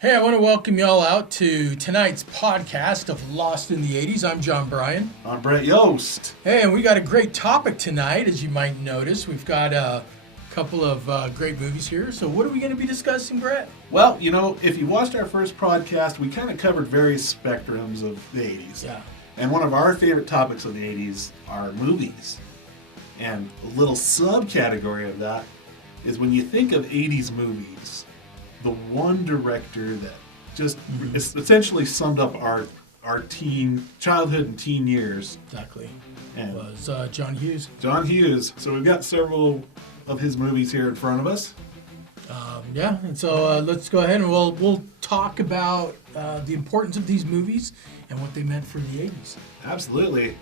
Hey, I want to welcome y'all out to tonight's podcast of Lost in the 80's. I'm John Bryan. I'm Bret Yost. Hey, and we got a great topic tonight, as you might notice. We've got a couple of great movies here. So what are we going to be discussing, Bret? Well, you know, if you watched our first podcast, we kind of covered various spectrums of the 80's. Yeah. And one of our favorite topics of the 80's are movies. And a little subcategory of that is when you think of 80's movies, the one director that just essentially summed up our childhood and teen years. Exactly. And was John Hughes. John Hughes. So we've got several of his movies here in front of us. And so let's go ahead and we'll talk about the importance of these movies and what they meant for the 80's. Absolutely.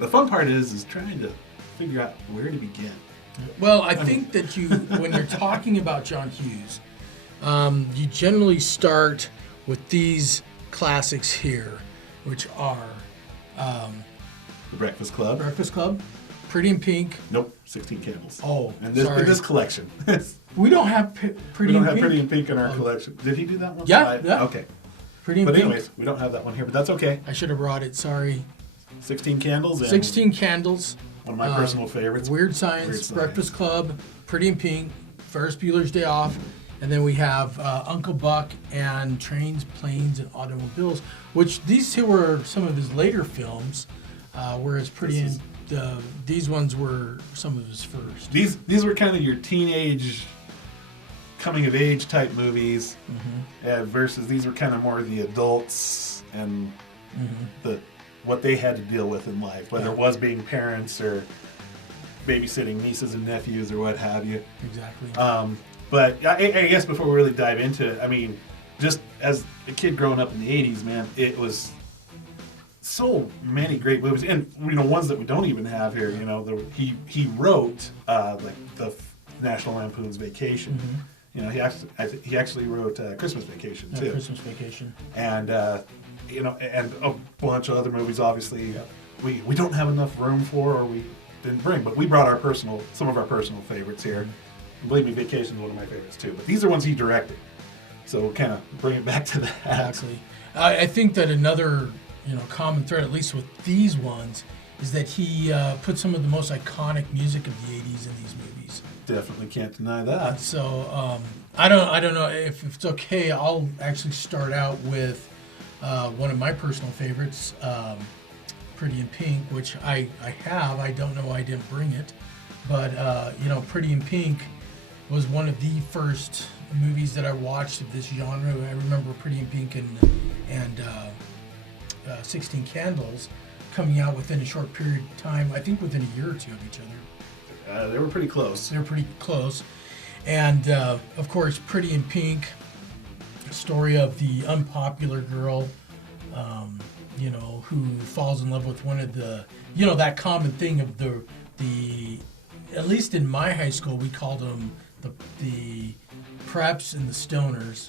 The fun part is trying to figure out where to begin. Well, I think that when you're talking about John Hughes, you generally start with these classics here, which are The Breakfast Club. Breakfast Club, Pretty in Pink. Nope, 16 Candles. Oh, in sorry. this collection. We don't have Pretty in Pink. Pretty in Pink in our collection. Did he do that one? Yeah. Okay. Pretty in But Pink. anyways, we don't have that one here, but that's okay. I should have brought it. Sorry. 16 Candles. And 16 Candles. one of my personal favorites. Weird Science, Breakfast Club, Pretty in Pink, Ferris Bueller's Day Off, and then we have Uncle Buck and Trains, Planes, and Automobiles, which these two were some of his later films, whereas these ones were some of his first. These were kind of your teenage coming of age type movies, versus these were kind of more the adults and what they had to deal with in life, whether it was being parents or babysitting nieces and nephews or what have you. Exactly. But I guess before we really dive into it, I mean, just as a kid growing up in the 80's, man, it was so many great movies, and ones that we don't even have here. He wrote like the National Lampoon's Vacation. He actually wrote Christmas Vacation too. Christmas Vacation. And and a bunch of other movies. Obviously, we don't have enough room for, or we didn't bring, but we brought some of our personal favorites here. And believe me, Vacation is one of my favorites too. But these are ones he directed, so we'll kind of bring it back to that. Exactly. I think that another common thread, at least with these ones, is that he put some of the most iconic music of the 80's in these movies. Definitely can't deny that. So I don't know if it's okay. I'll actually start out with one of my personal favorites, Pretty in Pink, which I have. I don't know why I didn't bring it, but Pretty in Pink was one of the first movies that I watched of this genre. I remember Pretty in Pink and 16 Candles coming out within a short period of time. I think within a year or two of each other. They were pretty close. They're pretty close. And, of course, Pretty in Pink, story of the unpopular girl, who falls in love with one of the, that common thing of the at least in my high school, we called them the preps and the stoners.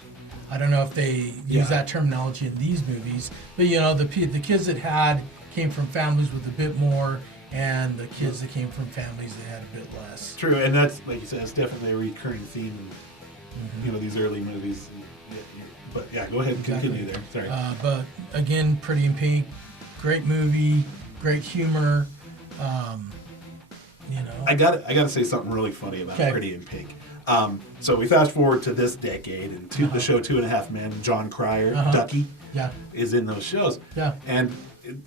I don't know if they use that terminology in these movies, but, the kids that came from families with a bit more, and the kids that came from families that had a bit less. True, and that's, like you said, it's definitely a recurring theme in these early movies. But yeah, go ahead and continue there. Sorry. But again, Pretty in Pink, great movie, great humor. I gotta say something really funny about Pretty in Pink. So we fast forward to this decade, and the show 2.5 Men, John Cryer, Ducky, is in those shows. Yeah. And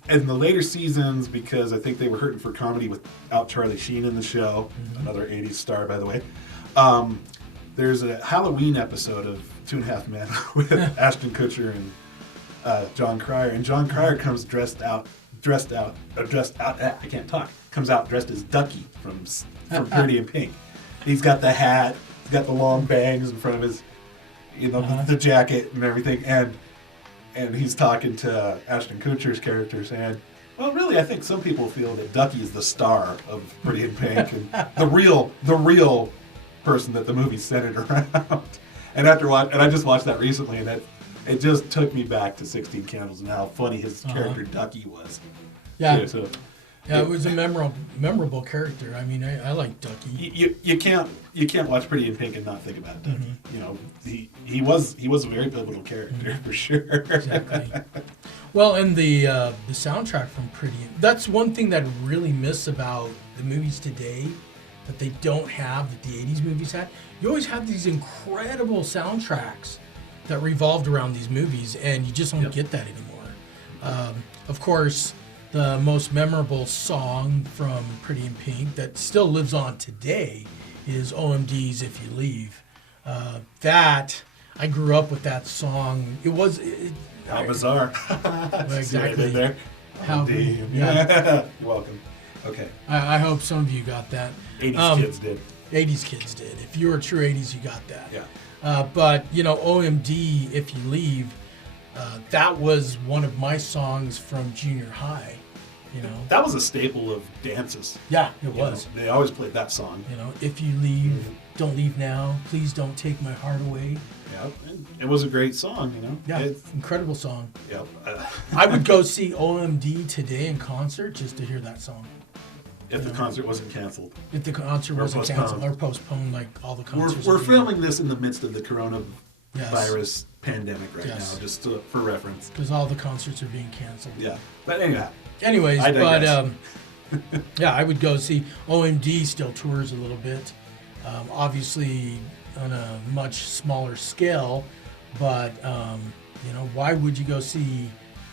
in the later seasons, because I think they were hurting for comedy without Charlie Sheen in the show, another 80s star, by the way. There's a Halloween episode of 2.5 Men with Ashton Kutcher and John Cryer, and John Cryer comes dressed out. I can't talk. Comes out dressed as Ducky from Pretty in Pink. He's got the hat. He's got the long bangs in front of his, the jacket and everything, and he's talking to Ashton Kutcher's character, saying, "Well, really, I think some people feel that Ducky is the star of Pretty in Pink, and the real person that the movie's centered around." And I just watched that recently, and it just took me back to 16 Candles and how funny his character Ducky was. Yeah. So Yeah, it was a memorable character. I mean, I like Ducky. You can't watch Pretty in Pink and not think about Ducky. Mm-hmm. You know, he was a very pivotal character for sure. Exactly. Well, and the soundtrack from that's one thing that I really miss about the movies today that they don't have that the 80s movies had. You always had these incredible soundtracks that revolved around these movies, and you just don't get that anymore. Of course, the most memorable song from Pretty in Pink that still lives on today is OMD's If You Leave. That, I grew up with that song. How bizarre. Exactly. There. How OMD. yeah. You're welcome. Okay. I hope some of you got that. 80s kids did. 80s kids did. If you were true 80s, you got that. Yeah. But, OMD, If You Leave, that was one of my songs from junior high, That was a staple of dances. Yeah, it You was. know, they always played that song. If you leave, don't leave now. Please don't take my heart away. Yeah. It was a great song, Yeah, incredible song. Yep. I would go see OMD today in concert just to hear that song. If the concert wasn't canceled. If the concert wasn't canceled or postponed like all the concerts. We're filming this in the midst of the coronavirus pandemic right now, just for reference. Because all the concerts are being canceled. Yeah. But anyhow. Anyways, I digress. yeah, I would go see OMD still tours a little bit. Obviously on a much smaller scale, but why would you go see?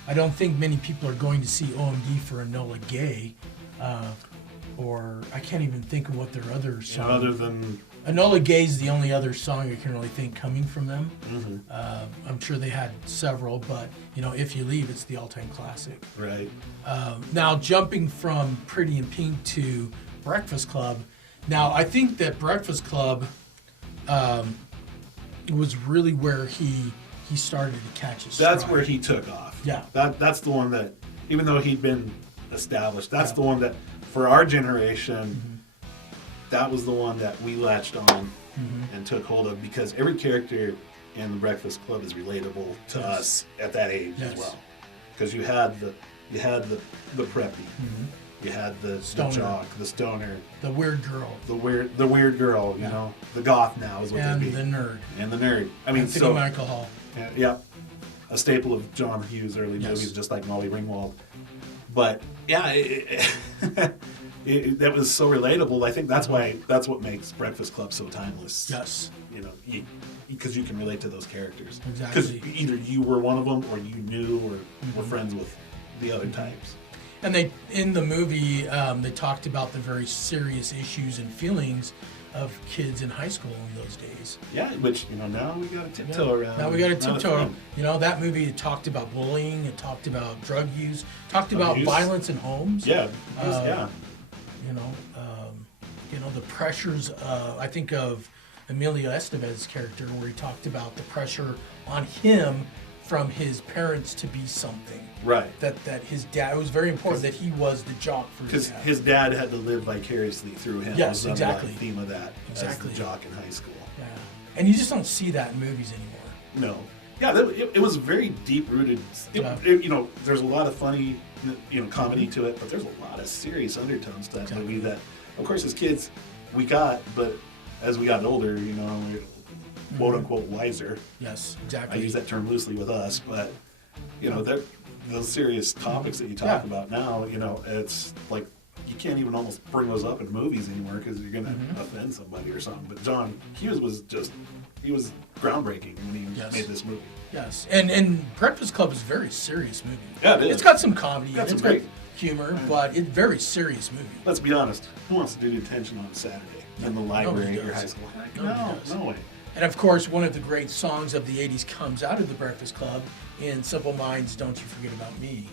I don't think many people are going to see OMD for Enola Gay, or I can't even think of what their other song. Other than Enola Gay is the only other song I can really think coming from them. Mm-hmm. I'm sure they had several, but If You Leave, it's the all-time classic. Right. Now jumping from Pretty in Pink to Breakfast Club. Now I think that Breakfast Club was really where he started to catch his stride. That's where he took off. Yeah. That's the one that, even though he'd been established, that's the one that, for our generation, that was the one that we latched on and took hold of, because every character in the Breakfast Club is relatable to us at that age as well. Because you had the preppy, you had the jock, the stoner, the weird girl, the weird girl, the goth now is what and they'd be, the nerd, and the nerd. I mean, Anthony Michael Hall. Yeah, a staple of John Hughes' early movies, just like Molly Ringwald. But yeah, that was so relatable. I think that's what makes Breakfast Club so timeless. Yes. Because you can relate to those characters. Exactly. Because either you were one of them, or you knew, or were friends with the other types. And they, in the movie, they talked about the very serious issues and feelings of kids in high school in those days. Yeah, which now we got to tiptoe around. Now we got to tiptoe. That movie, it talked about bullying, it talked about drug use, talked about violence in homes. Yeah. The pressures. I think of Emilio Estevez's character, where he talked about the pressure on him from his parents to be something. Right. That his dad, it was very important that he was the jock for his dad. Because his dad had to live vicariously through him. Yes, was the exactly. theme of that. Exactly. As the jock in high school. Yeah. And you just don't see that in movies anymore. No. Yeah, it was very deep-rooted. There's a lot of funny, comedy to it, but there's a lot of serious undertones to that movie that, of course, as kids, we got, but as we got older, we're quote-unquote wiser. Yes, exactly. I use that term loosely with us, but, those serious topics that you talk about now, it's like you can't even almost bring those up in movies anymore because you're going to offend somebody or something. But John Hughes was groundbreaking when he made this movie. Yes, and Breakfast Club is a very serious movie. Yeah, it is. It's got some comedy, It's got humor, but it's a very serious movie. Let's be honest. Who wants to do detention on a Saturday in the library or high school? No way. And of course, one of the great songs of the 80s comes out of the Breakfast Club in Simple Minds, Don't You Forget About Me.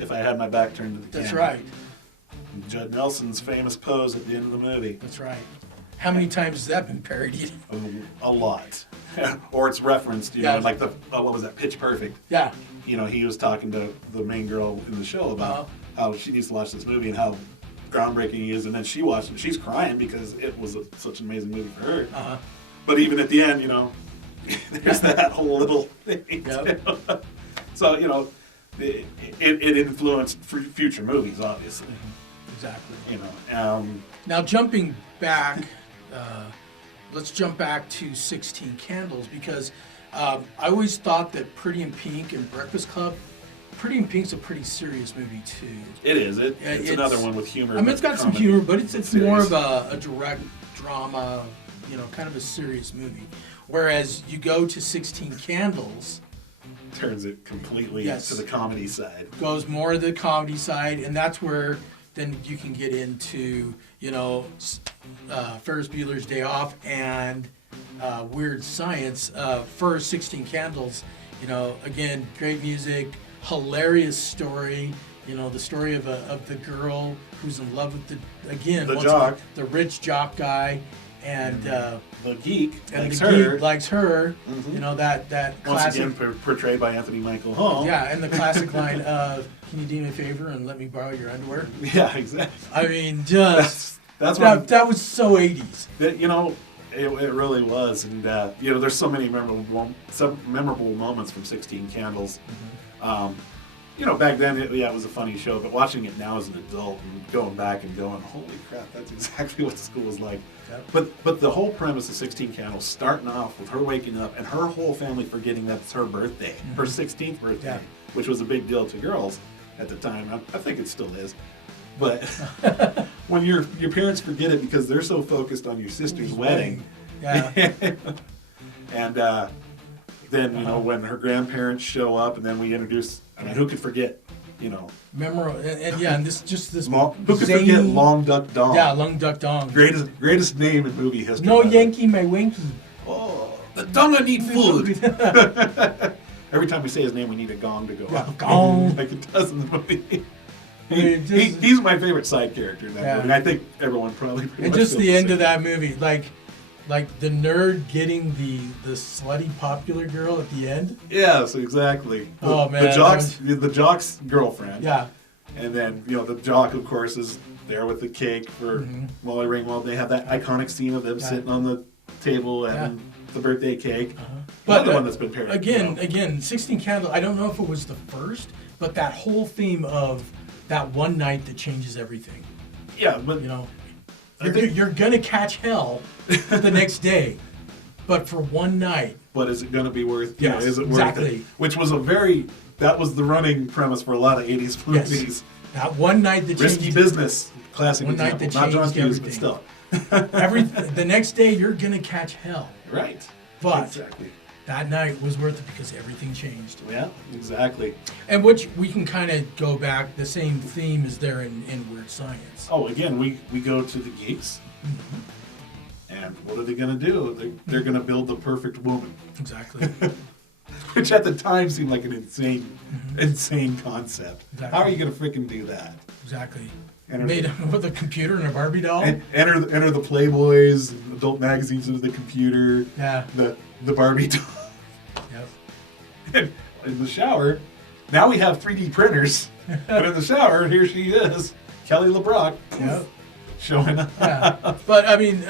If I had my back turned to the camera. That's right. Judd Nelson's famous pose at the end of the movie. That's right. How many times has that been parodied? A lot. Or it's referenced, like the, what was that, Pitch Perfect. Yeah. He was talking to the main girl in the show about how she needs to watch this movie and how groundbreaking it is, and then she watched it. She's crying because it was such an amazing movie for her. But even at the end, there's that whole little thing. Yep. So, it influenced future movies, obviously. Exactly. You know. Now jumping back, let's jump back to 16 Candles, because I always thought that Pretty in Pink and Breakfast Club, Pretty in Pink's a pretty serious movie too. It is. It's another one with humor. I mean, it's got some humor, but it's more of a direct drama, you know, kind of a serious movie. Whereas you go to 16 Candles, turns it completely to the comedy side. Goes more to the comedy side, and that's where then you can get into, you know, Ferris Bueller's Day Off and Weird Science. For 16 Candles, you know, again, great music, hilarious story. You know, the story of the girl who's in love with the rich jock guy, and the geek likes her. Mm-hmm. You know, that classic, once again portrayed by Anthony Michael Hall. Yeah, and the classic line of, "Can you do me a favor and let me borrow your underwear?" Yeah, exactly. I mean, just that was so 80s. You know, it really was, and you know, there's so many memorable moments from 16 Candles. Mm-hmm. You know, back then, it was a funny show, but watching it now as an adult and going back and going, holy crap, that's exactly what the school was like. Yep. But the whole premise of 16 Candles, starting off with her waking up and her whole family forgetting that it's her birthday, her 16th birthday, which was a big deal to girls at the time. I think it still is. But when your parents forget it because they're so focused on your sister's wedding. Yeah. And then, you know, when her grandparents show up and then we introduce, I mean, who could forget, you know. Memorable, and this who could forget Long Duck Dong? Yeah, Long Duck Dong. Greatest name in movie history. No Yankee, my Winky. Oh, the Donga need food. Every time we say his name, we need a gong to go off. Gong. Like it does in the movie. He's my favorite side character in that movie. I think everyone probably pretty and much just the end of that movie, like the nerd getting the slutty popular girl at the end. Yes, exactly. Oh man, the jock's girlfriend. Yeah. And then, you know, the jock, of course, is there with the cake for Molly Ringwald. They have that iconic scene of them sitting on the table and the birthday cake. But the one that's been paired. Again, 16 Candles. I don't know if it was the first, but that whole theme of that one night that changes everything. Yeah, but you know, you're gonna catch hell the next day, but for one night. But is it gonna be worth? Yes, is it exactly. worth it? Which was that was the running premise for a lot of 80s movies. Yes. That one night that risky changed, business, classic one example. night that Not John changed Hughes, everything. but still. The next day you're gonna catch hell. Right. But exactly. That night was worth it because everything changed. Yeah, exactly. And which we can kind of go back, the same theme is there in Weird Science. Oh, again, we go to the geeks. Mm-hmm. And what are they going to do? They're going to build the perfect woman. Exactly. Which at the time seemed like an insane concept. Exactly. How are you going to freaking do that? Exactly. Made with a computer and a Barbie doll. Enter the Playboys, adult magazines into the computer. Yeah. The Barbie doll. Yep. And in the shower, now we have 3D printers. But in the shower, here she is, Kelly LeBrock. Yep. Showing up. Yeah. But I mean,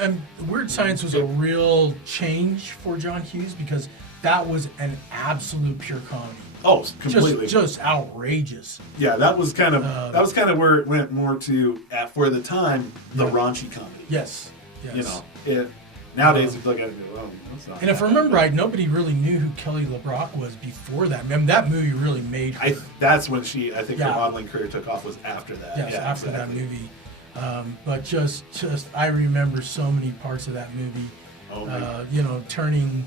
Weird Science was a real change for John Hughes because that was an absolute pure comedy. Oh, completely. Just outrageous. Yeah, that was kind of where it went more to, for the time, the raunchy comedy. Yes. You know, nowadays you look at it and go, oh, that's not. And if I remember right, nobody really knew who Kelly LeBrock was before that. I mean, that movie really made her. That's when I think her modeling career took off, was after that. Yes, after that movie. But just I remember so many parts of that movie. Oh, you know, turning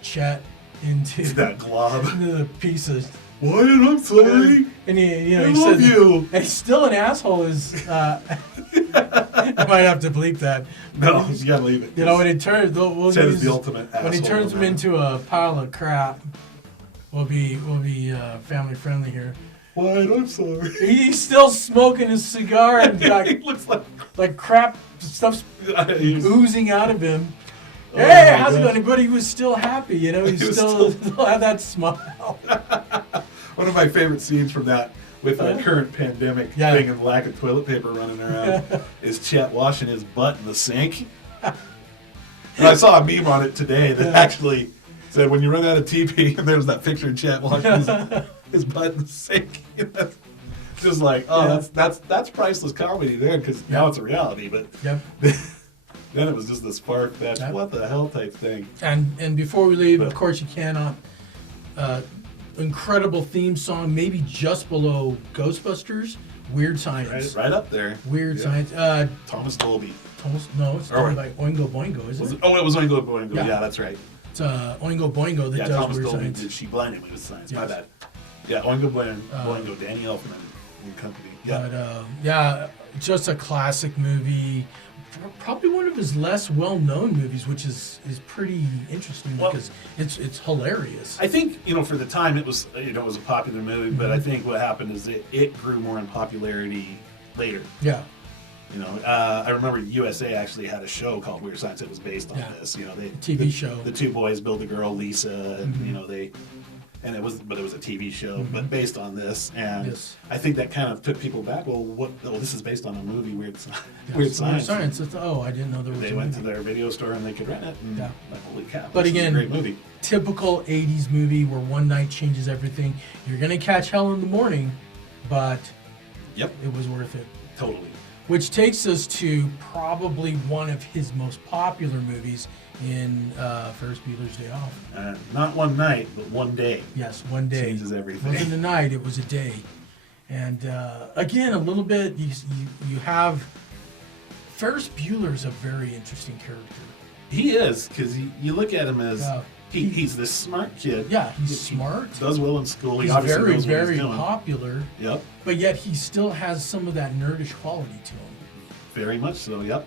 Chet into that glob, the piece of. Wyatt, I'm sorry. And he I love says, you. And he's still an asshole. I might have to bleep that. No, you gotta leave it. You know, when it turns, Chet is the ultimate asshole. When he turns him into a pile of crap, we'll be family friendly here. Wyatt, I'm sorry. He's still smoking his cigar and he looks like crap stuff's oozing out of him. Oh, hey, how's it going? But he was still happy, you know. He still had that smile. One of my favorite scenes from that, with the current pandemic thing and lack of toilet paper running around, is Chet washing his butt in the sink. And I saw a meme on it today that actually said, when you run out of TP, and there's that picture of Chet washing his butt in the sink. Just like, oh, that's priceless comedy there, because now it's a reality. But then it was just this spark that what the hell type thing. And before we leave, of course, you cannot. Incredible theme song, maybe just below Ghostbusters. Weird Science. Right up there. Weird Science. Thomas Dolby. No, it's done by Oingo Boingo, isn't it? Oh, it was Oingo Boingo. Yeah, that's right. It's Oingo Boingo that does Thomas Weird Dolby Science. did She Blinded Me with Science. My bad. Yeah, Oingo Boingo, Danny Elfman and company. Yeah. But just a classic movie. Probably one of his less well-known movies, which is pretty interesting because it's hilarious. I think for the time it was it was a popular movie, but I think what happened is it grew more in popularity later. Yeah. I remember USA actually had a show called Weird Science that was based on this. TV show. The two boys build a girl, Lisa, and it was a TV show, but based on this, and I think that kind of took people back. Well, this is based on a movie, Weird Science. Weird Science. I didn't know there was. They went to their video store and they could rent it. And like, holy cow! But this again, is a great movie. Typical '80s movie where one night changes everything. You're gonna catch hell in the morning, but it was worth it. Totally. Which takes us to probably one of his most popular movies in Ferris Bueller's Day Off. Not one night, but one day. Yes, one day. Changes everything. It wasn't a night, it was a day. And again, a little bit, you have... Ferris Bueller's a very interesting character. He is, because you look at him as... He's this smart kid. Yeah, he's smart. Does well in school. He's obviously knows very what he's doing. popular. Yep. But yet he still has some of that nerdish quality to him. Very much so, yep.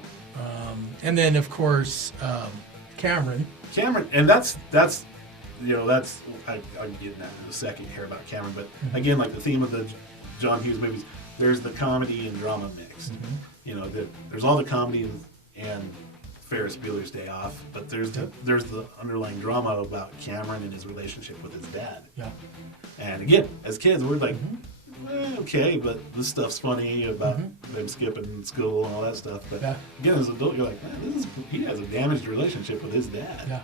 And then, of course, Cameron, and that's I'll get into that in a second here about Cameron, but again, like the theme of the John Hughes movies, there's the comedy and drama mixed. There's all the comedy and Ferris Bueller's Day Off, but there's the underlying drama about Cameron and his relationship with his dad. Yeah. And again, as kids, we're like, okay, but this stuff's funny about them skipping school and all that stuff. But again, as an adult, you're like, man, he has a damaged relationship with his dad. Yeah.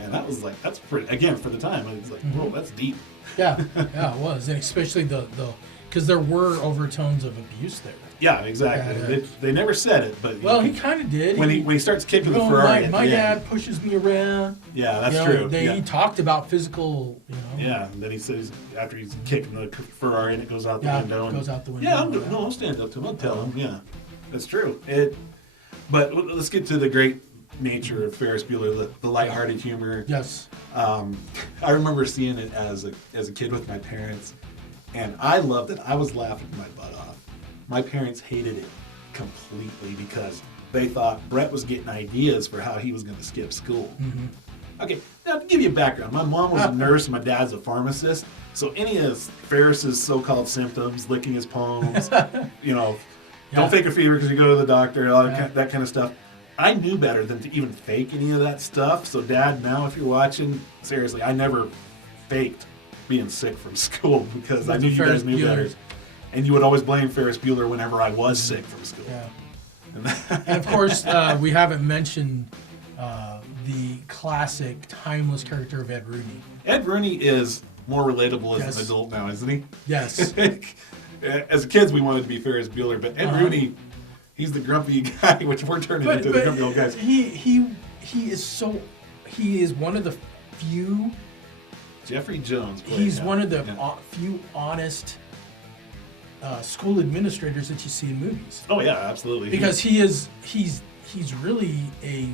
And that was like, that's pretty, again, for the time, it's like, whoa, that's deep. Yeah, it was. And especially because there were overtones of abuse there. Yeah, exactly. They never said it, but... Well, he kind of did. When he starts kicking the Ferrari my dad pushes me around. Yeah, that's true. He talked about physical, Yeah, and then he says, after he's kicking the Ferrari and it goes out the window. It goes out the window. Yeah, I'll stand up to him. I'll tell him. Yeah, that's true. But let's get to the great nature of Ferris Bueller, the lighthearted humor. Yes. I remember seeing it as a kid with my parents, and I loved it. I was laughing my butt off. My parents hated it completely because they thought Bret was getting ideas for how he was going to skip school. Okay, now to give you a background, my mom was a nurse and my dad's a pharmacist, so any of Ferris's so-called symptoms, licking his palms, don't fake a fever because you go to the doctor, all that kind of stuff, I knew better than to even fake any of that stuff. So Dad, now if you're watching, seriously, I never faked being sick from school because I knew you guys knew better. And you would always blame Ferris Bueller whenever I was sick from school. Yeah. And of course, we haven't mentioned the classic, timeless character of Ed Rooney. Ed Rooney is more relatable as an adult now, isn't he? Yes. As kids, we wanted to be Ferris Bueller, but Ed Rooney, he's the grumpy guy, which we're turning into the grumpy old guys. He is one of the few. Jeffrey Jones. He's one of the few honest school administrators that you see in movies. Oh yeah, absolutely. Because he's really a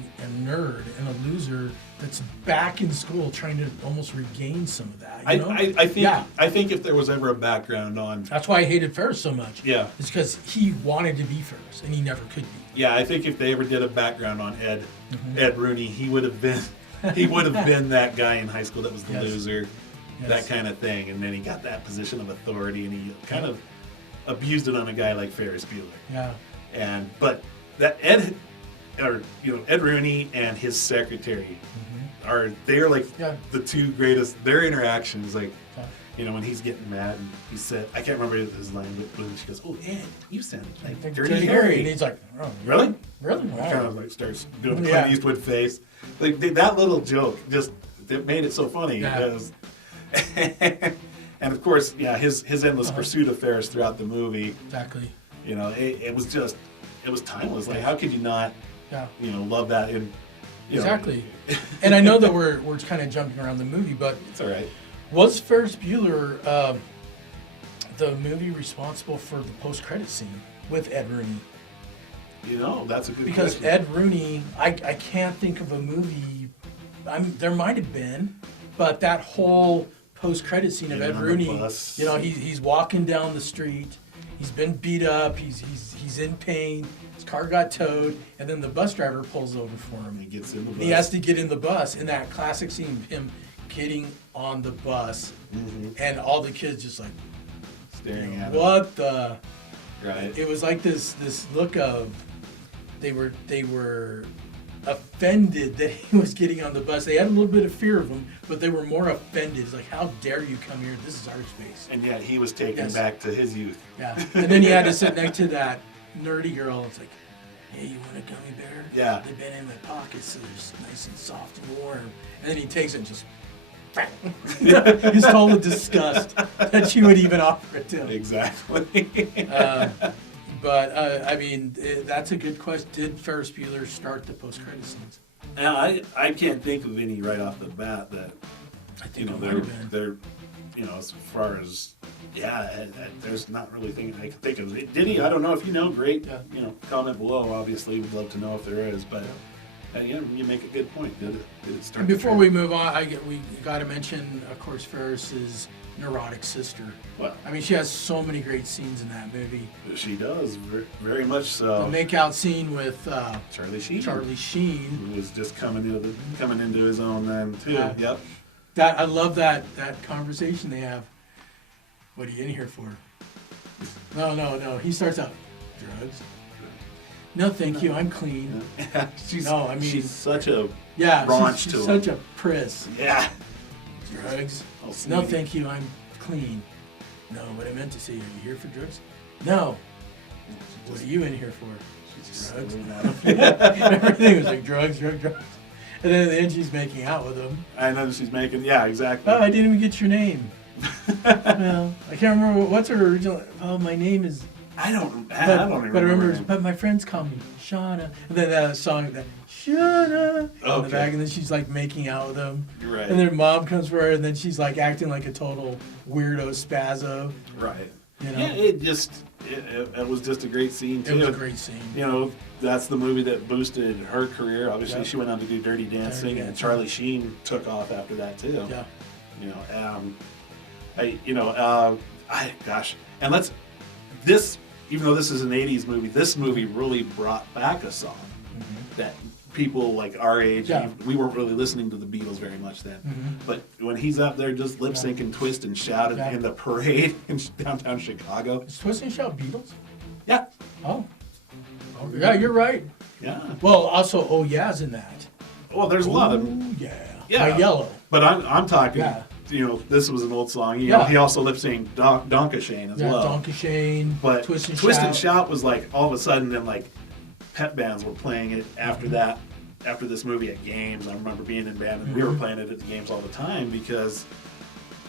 nerd and a loser that's back in school trying to almost regain some of that. I think if there was ever a background on, that's why I hated Ferris so much. Yeah, it's because he wanted to be Ferris and he never could be. Yeah, I think if they ever did a background on Ed Rooney, he would have been that guy in high school that was the loser, that kind of thing, and then he got that position of authority and he kind of abused it on a guy like Ferris Bueller. Yeah. But that Ed Rooney and his secretary they're like the two greatest. Their interactions, like when he's getting mad and he said, I can't remember his line, but when she goes, "Oh Ed, you sound like Dirty Harry," and he's like, "Oh, really? Wow." Kind of like starts doing the Clint Eastwood face. Like that little joke it made it so funny. And of course, yeah, his endless pursuit of Ferris throughout the movie. Exactly. You know, it was timeless. Like, how could you not, love that? And exactly. And I know that we're kind of jumping around the movie, but it's all right. Was Ferris Bueller the movie responsible for the post-credit scene with Ed Rooney? That's a good because question. Ed Rooney, I can't think of a movie. There might have been, but that whole post-credit scene of Ed Rooney, he's walking down the street, he's been beat up, he's in pain, his car got towed, and then the bus driver pulls over for him. He gets in the bus. He has to get in the bus, in that classic scene of him getting on the bus, and all the kids just like staring at him. What the? Right. It was like this look of they were offended that he was getting on the bus. They had a little bit of fear of him, but they were more offended. It's like, how dare you come here? This is our space. And yet he was taken back to his youth. Yeah. And then he had to sit next to that nerdy girl. It's like, hey, you want a gummy bear? Yeah. They've been in my pockets, so they're nice and soft and warm. And then he takes it and just he's total disgust that she would even offer it to him. Exactly. But I mean, that's a good question. Did Ferris Bueller start the post-credit scenes? Now, I can't think of any right off the bat that I think they're as far as there's not really thing I can think of. Did he? I don't know if you know. Great, comment below. Obviously, we'd love to know if there is. But you make a good point. Did it start? And before we move on, we got to mention, of course, Ferris's neurotic sister. Well, I mean, she has so many great scenes in that movie. She does, very much so. The make-out scene with Charlie Sheen. Who was just coming into his own then too. Yep. I love that conversation they have. What are you in here for? No. He starts out, drugs. No, thank you. I'm clean. She's such a she's such a priss. Yeah. Drugs. No, thank you. I'm clean. No, what I meant to say, are you here for drugs? No. What are you in here for? Drugs. Everything was like drugs. And then at the end, she's making out with him. And then she's making, exactly. Oh, I didn't even get your name. Well, I can't remember what's her original. Oh, my name is. I don't remember. But I remember, but my friends call me Shauna. And then that song, Shauna, in the back, and then she's like making out with him. Right. And then mom comes for her, and then she's like acting like a total weirdo spazzo. Right. Yeah, it was just a great scene too. It was a great scene. That's the movie that boosted her career. Obviously, she went on to do Dirty Dancing, and Charlie Sheen took off after that too. Yeah. Even though this is an 80s movie, this movie really brought back a song that people like our age, we weren't really listening to the Beatles very much then. But when he's up there just lip syncing Twist and Shout in the parade in downtown Chicago. Is Twist and Shout Beatles? Yeah. Oh, yeah, you're right. Yeah. Well, also, Oh Yeah's in that. Well, there's a lot of. Yeah. Yeah. My Yellow. But I'm talking. Yeah. This was an old song. He also lip synced Donka Shane as well. Donka Shane. But Twist and Shout was like all of a sudden, then like pep bands were playing it after that. After this movie at games, I remember being in band and we were playing it at the games all the time because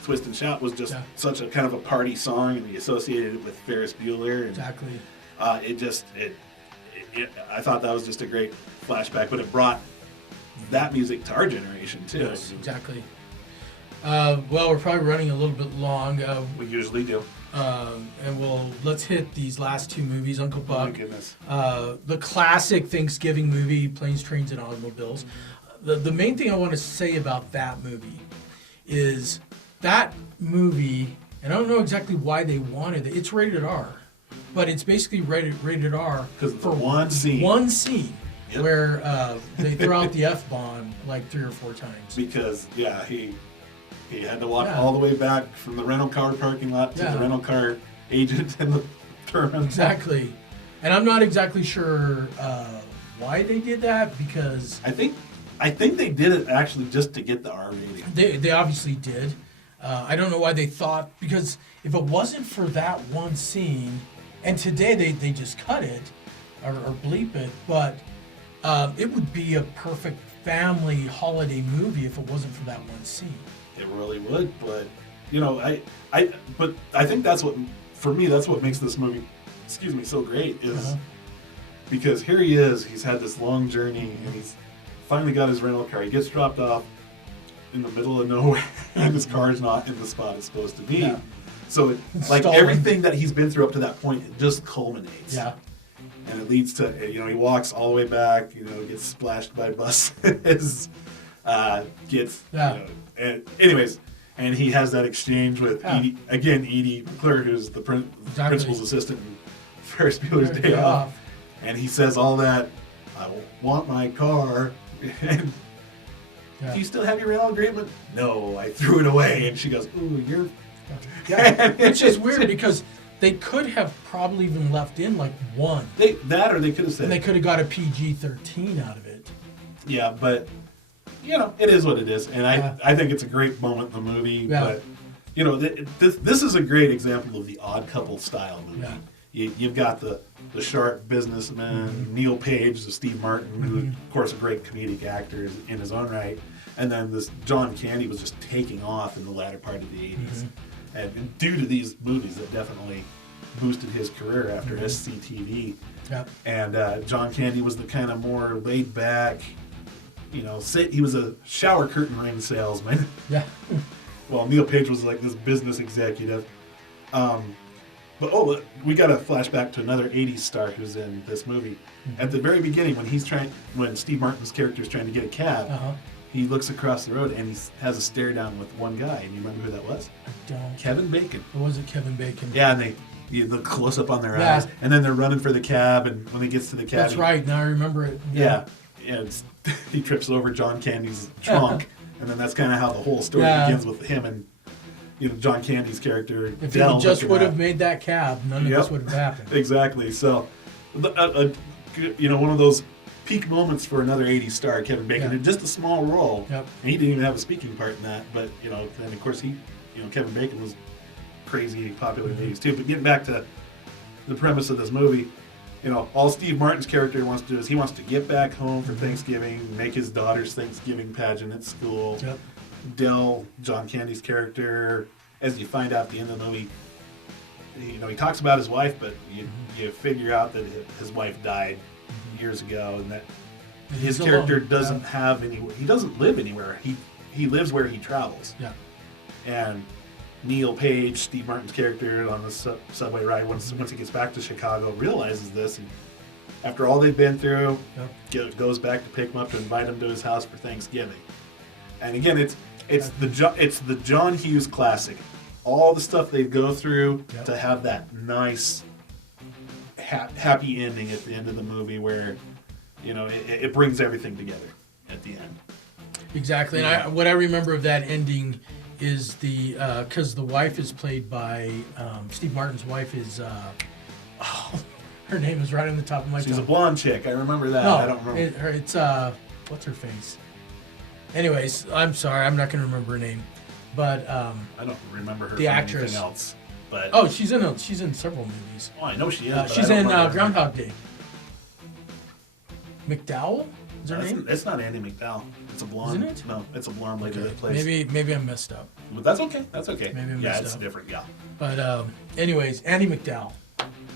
Twist and Shout was just such a kind of a party song, and we associated it with Ferris Bueller. And, exactly. I thought that was just a great flashback, but it brought that music to our generation too. Yes, exactly. Well, we're probably running a little bit long. We usually do. And let's hit these last two movies. Uncle Buck. Oh my goodness. The classic Thanksgiving movie, Planes, Trains, and Automobiles. The main thing I want to say about that movie is that movie, and I don't know exactly why they wanted it. It's rated R, but it's basically rated R for one scene. One scene. Yep. Where they throw out the F-bomb like 3 or 4 times. Because, he had to walk all the way back from the rental car parking lot to the rental car agent in the terminal. Exactly. And I'm not exactly sure why they did that, because... I think they did it actually just to get the R rating. They obviously did. I don't know why they thought... Because if it wasn't for that one scene, and today they just cut it, or bleep it, but... it would be a perfect family holiday movie if it wasn't for that one scene. It really would, but you know, but I think that's what, for me, that's what makes this movie, so great is because here he is, he's had this long journey and he's finally got his rental car. He gets dropped off in the middle of nowhere and his car's not in the spot it's supposed to be. Yeah. So like Stolen. everything that he's been through up to that point, it just culminates. Yeah. And it leads to, you know, he walks all the way back, you know, gets splashed by buses, gets, you know, and anyways, and he has that exchange with Edie McClure, who's the principal's assistant in Ferris Bueller's Day Off. And he says all that, I want my car. And do you still have your rental agreement? No, I threw it away. And she goes, ooh, you're... Yeah, which is weird because they could have probably even left in like one. Or they could have said... And they could have got a PG-13 out of it. Yeah, but, you know, it is what it is. And I think it's a great moment in the movie. Yeah. But, you know, this is a great example of the Odd Couple style movie. Yeah. You've got the sharp businessman, Neil Page, the Steve Martin, who, of course, a great comedic actor in his own right. And then this John Candy was just taking off in the latter part of the 80s. And due to these movies, that definitely boosted his career after SCTV. Yeah. And John Candy was the kind of more laid back, you know, he was a shower curtain ring salesman. Yeah. Well, Neil Page was like this business executive. But we got a flashback to another 80s star who's in this movie. At the very beginning, when Steve Martin's character is trying to get a cab, he looks across the road and he has a stare down with one guy. And you remember who that was? I don't. Kevin Bacon. Or was it Kevin Bacon? Yeah, and they look close up on their eyes, and then they're running for the cab. And when he gets to the cab, that's right. Now I remember it. Yeah, he trips over John Candy's trunk, and then that's kind of how the whole story begins with him and, you know, John Candy's character. If he just would have made that cab, none of this would have happened. Exactly. So, you know, one of those peak moments for another 80s star, Kevin Bacon, in just a small role. Yep. And he didn't even have a speaking part in that, but, you know, and of course Kevin Bacon was crazy popular in the 80s too. But getting back to the premise of this movie, you know, all Steve Martin's character wants to do is he wants to get back home for Thanksgiving, make his daughter's Thanksgiving pageant at school. Yep. Dell, John Candy's character, as you find out at the end of the movie, you know, he talks about his wife, but you figure out that his wife died years ago, and that his character doesn't have he doesn't live anywhere. He lives where he travels. Yeah. And Neil Page, Steve Martin's character on the subway ride, once he gets back to Chicago, realizes this, and after all they've been through, goes back to pick him up to invite him to his house for Thanksgiving. And again, it's the John Hughes classic. All the stuff they go through to have that nice, happy ending at the end of the movie, where, you know, it brings everything together at the end. Exactly. And what I remember of that ending is because the wife is played by Steve Martin's wife is her name is right on the top of my tongue. She's a blonde chick. I remember that. No, I don't remember. It's what's her face? Anyways, I'm sorry, I'm not going to remember her name, but I don't remember her. The from actress. Anything else, but she's in several movies. Oh, I know she is. She's in Groundhog Day. McDowell is her name? It's not Andy McDowell. It's a blonde. Isn't it? No, it's a blonde lady that plays. Maybe I messed up. But that's okay. That's okay. Maybe I messed yeah, it's up. different. Yeah. But anyways, Andy McDowell.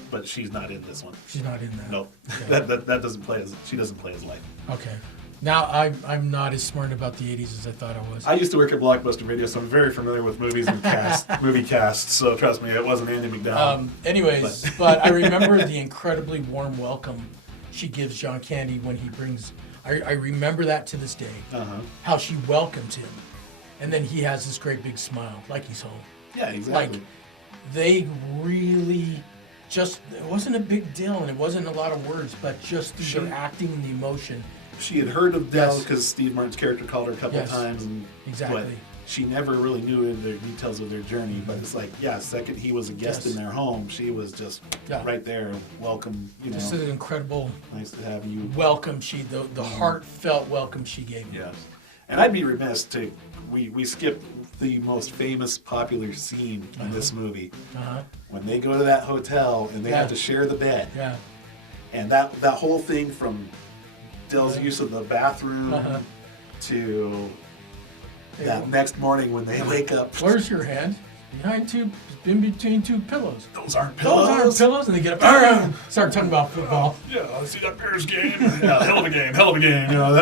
But she's not in this one. She's not in that. No, okay. that doesn't play as she doesn't play as life. Okay. Now I'm not as smart about the 80s as I thought I was. I used to work at Blockbuster Video, so I'm very familiar with movies and movie casts. So trust me, it wasn't Andy McDowell. Anyways, but I remember the incredibly warm welcome she gives John Candy when he brings. I remember that to this day. How she welcomes him, and then he has this great big smile, like he's home. Yeah, exactly. Like they really. It wasn't a big deal, and it wasn't a lot of words, but just the acting and the emotion. She had heard of Dell because Steve Martin's character called her a couple times, and exactly. But she never really knew the details of their journey. But it's like, second he was a guest in their home, she was just right there, welcome. Just an incredible, nice to have you. Welcome the heartfelt welcome she gave me. Yes, and I'd be remiss to we skipped the most famous popular scene in this movie when they go to that hotel and they have to share the bed. Yeah, and that whole thing from Dell's use of the bathroom to that next morning when they wake up. Where's your hand? In between two pillows. Those aren't pillows. Those aren't pillows, and they get up, start talking about football. Yeah, I see that Bears game. Yeah, hell of a game. You know,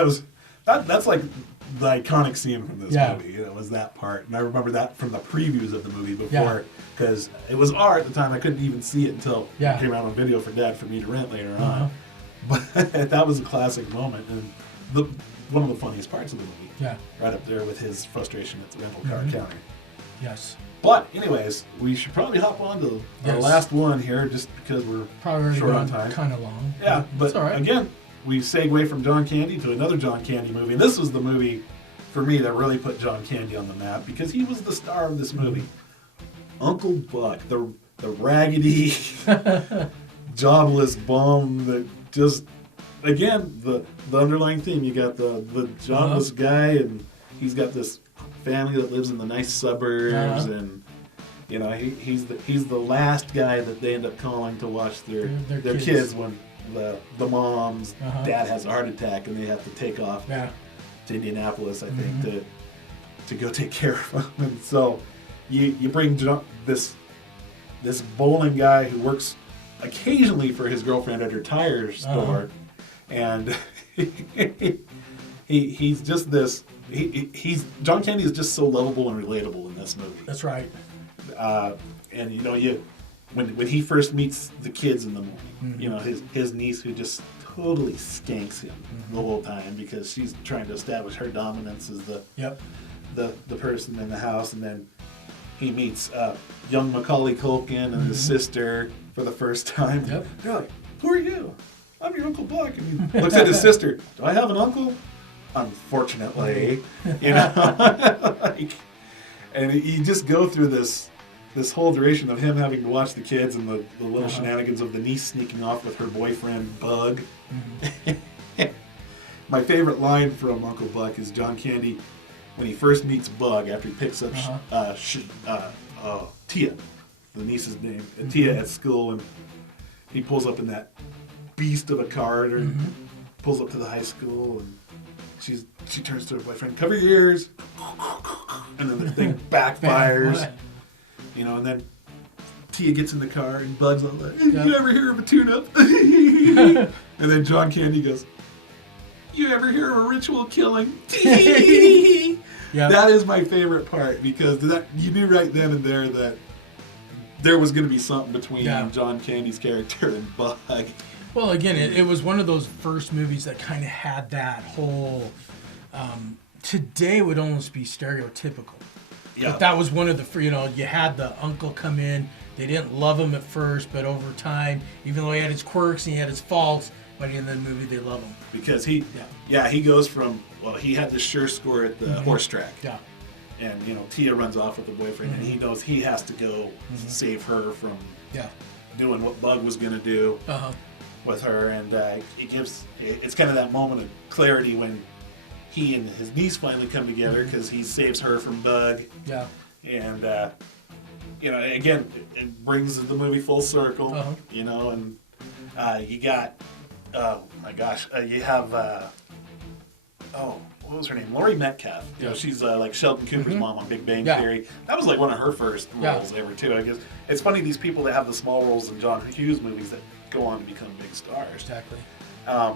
that's like the iconic scene from this movie. You know, was that part, and I remember that from the previews of the movie before, because it was R at the time. I couldn't even see it until it came out on video for Dad for me to rent later on. But that was a classic moment, and one of the funniest parts of the movie. Yeah. Right up there with his frustration at the rental car counter. Yes. But anyways, we should probably hop on to our last one here, just because we're probably short on time. Kind of long. Yeah, but all right. Again, we segue from John Candy to another John Candy movie. And this was the movie for me that really put John Candy on the map because he was the star of this movie. Uncle Buck, the raggedy, jobless bum that just, again, the underlying theme. You got the jobless guy, and he's got this family that lives in the nice suburbs, and you know he's the last guy that they end up calling to watch their kids when the mom's dad has a heart attack and they have to take off to Indianapolis, I think, to go take care of him. And so you bring this bowling guy who works occasionally for his girlfriend at her tire store, and he's just this. John Candy is just so lovable and relatable in this movie. That's right. And you know, when he first meets the kids in the morning, you know, his niece who just totally skanks him the whole time because she's trying to establish her dominance as the person in the house, and then he meets young Macaulay Culkin and his sister for the first time. Yep. They're like, "Who are you?" "I'm your Uncle Buck." And he looks at his sister. "Do I have an uncle?" "Unfortunately," you know. And you just go through this whole duration of him having to watch the kids and the little shenanigans of the niece sneaking off with her boyfriend Bug. My favorite line from Uncle Buck is John Candy when he first meets Bug after he picks up Tia, the niece's name, Tia at school, and he pulls up in that beast of a car and pulls up to the high school, and she turns to her boyfriend, "Cover your ears," and then the thing backfires, you know, and then Tia gets in the car and Bud's all like, "You ever hear of a tune-up?" And then John Candy goes, "You ever hear of a ritual killing?" That is my favorite part because you knew right then and there that there was going to be something between John Candy's character and Bug. Well, again, it was one of those first movies that kind of had that whole, today would almost be stereotypical. Yeah. But that was one of the, you had the uncle come in. They didn't love him at first, but over time, even though he had his quirks and he had his faults, by the end of the movie, they love him. Because he goes from, he had this sure score at the horse track. Yeah. And, Tia runs off with the boyfriend, and he knows he has to go save her from doing what Bug was going to do. With her, and it's kind of that moment of clarity when he and his niece finally come together because he saves her from Bug. Yeah. And again, it brings the movie full circle. And you got you have what was her name? Laurie Metcalf. She's like Sheldon Cooper's mom on Big Bang Theory. That was like one of her first roles ever too. I guess it's funny, these people that have the small roles in John Hughes movies that go on to become big stars. Exactly. I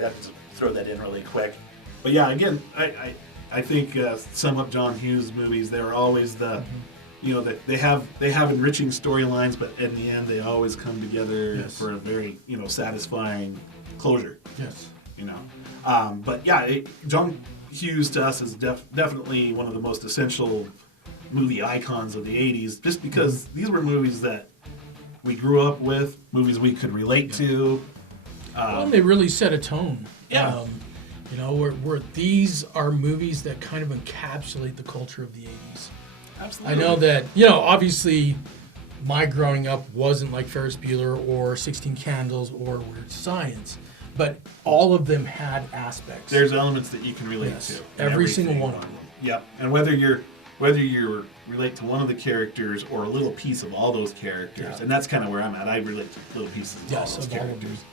have to throw that in really quick. But yeah, again, I think some of John Hughes movies, they're always the, they have enriching storylines, but in the end, they always come together for a very, satisfying closure. Yes. But yeah, John Hughes to us is definitely one of the most essential movie icons of the 80s, just because these were movies that we grew up with, movies we could relate to. Well, they really set a tone. Yeah. Where these are movies that kind of encapsulate the culture of the 80s. Absolutely. I know that, obviously my growing up wasn't like Ferris Bueller or 16 Candles or Weird Science, but all of them had aspects. There's elements that you can relate to. Every single one of them. Yep. And whether you relate to one of the characters or a little piece of all those characters, and that's kind of where I'm at. I relate to little pieces of all those characters.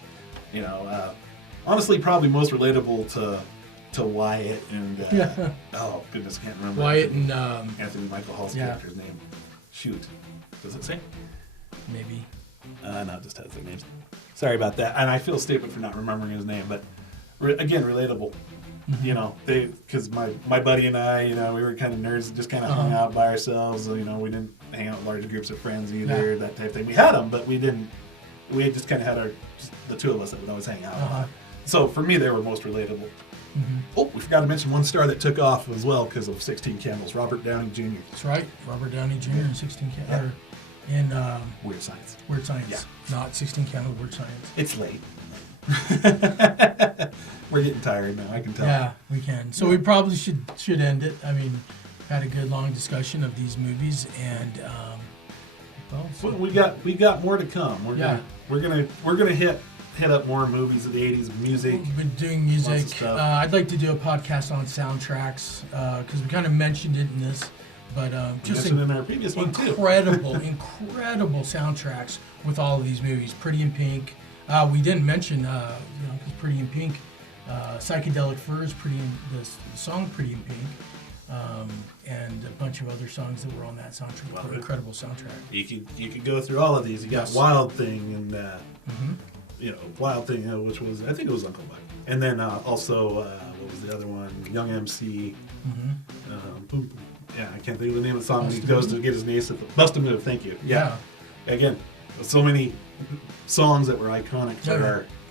Honestly, probably most relatable to to Wyatt and Yeah. oh goodness, can't remember Wyatt and Anthony Michael Hall's yeah. character's name. Shoot, does it say? maybe. No, it just has their names. Sorry about that. And I feel stupid for not remembering his name, but again, relatable. Mm-hmm. You know, because my buddy and I, you know, we were kind of nerds, just kind of hung out by ourselves. You know, we didn't hang out with large groups of friends either, that type of thing. We had them, but we didn't. We just kind of had the two of us that would always hang out. So for me, they were most relatable. Mm-hmm. Oh, we forgot to mention one star that took off as well because of 16 Candles, Robert Downey Jr. That's right, Robert Downey Jr. in 16 Candles. In Weird Science. Weird Science. Yeah. Not 16 Candles, Weird Science. It's late. We're getting tired now, I can tell. Yeah, we can. So we probably should end it. I mean, had a good long discussion of these movies, and Well, we got more to come. We're gonna hit up more movies of the 80s, music. We've been doing Lots of music. stuff. I'd like to do a podcast on soundtracks because we kind of mentioned it in this, but just mentioned in our previous one too. incredible soundtracks with all of these movies. Pretty in Pink. We didn't mention, because Pretty in Pink, Psychedelic Furs, the song Pretty in Pink, and a bunch of other songs that were on that soundtrack. Well, incredible soundtrack. You could go through all of these. You got Wild Thing and Wild Thing, which was, I think it was Uncle Buck, and then also what was the other one? Young MC. Boom, boom. Yeah, I can't think of the name of the song. He goes to get his niece at the Bust a Move. Thank you. Yeah. Again, so many songs that were iconic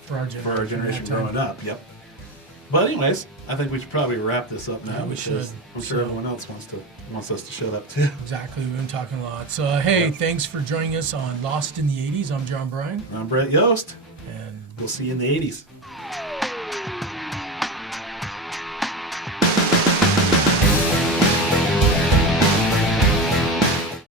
for our generation growing up. Yep. But anyways, I think we should probably wrap this up now. Yeah, we should. I'm sure everyone else wants us to shut up too. Exactly. We've been talking a lot. So hey, thanks for joining us on Lost in the 80s. I'm John Bryan. I'm Brett Yost. And we'll see you in the 80s.